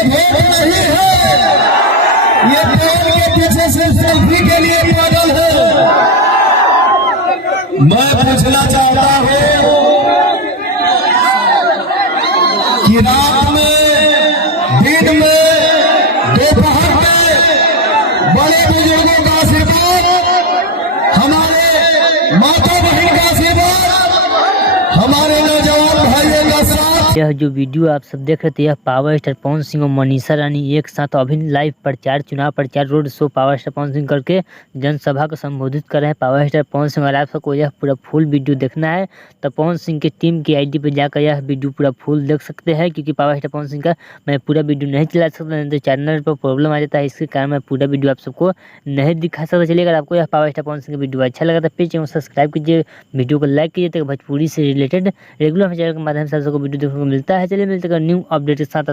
ये वोट नहीं है, ये पेड़ के पीछे से सेल्फी के लिए पागल है। मैं पूछना चाहता हूँ कि रात में, दिन में, दोपहर में बड़े बुजुर्गों का आशीर्वाद, हमारे माता बहन का आशीर्वाद, हमारे नौजवान भाइयों का साथ। यह जो वीडियो आप सब देख रहे थे, यह पावर स्टार पवन सिंह और मनीषा रानी एक साथ अभी लाइव प्रचार, चुनाव प्रचार, road show power star Pawan Singh करके जनसभा को संबोधित कर रहे हैं पावर स्टार पवन सिंह। अगर आप सबको यह पूरा फुल वीडियो देखना है तो पवन सिंह की टीम की आईडी पे जाकर यह वीडियो पूरा फुल देख सकते हैं, क्योंकि पावर स्टार पवन सिंह का मैं पूरा वीडियो नहीं चला सकता, नहीं तो चैनल पर प्रॉब्लम आ जाता है। इसके कारण मैं पूरा वीडियो आप सबको नहीं दिखा सकता। चलिए, अगर आपको यह पावर स्टार पवन सिंह का वीडियो अच्छा लगा तो प्लीज चैनल को सब्सक्राइब कीजिए, वीडियो को लाइक कीजिए, तो भोजपुरी से रिलेटेड रेगुलर चैनल के माध्यम से आप सबको वीडियो देखने को मिलता है। चलिए मिलते हैं न्यू अपडेट के साथ।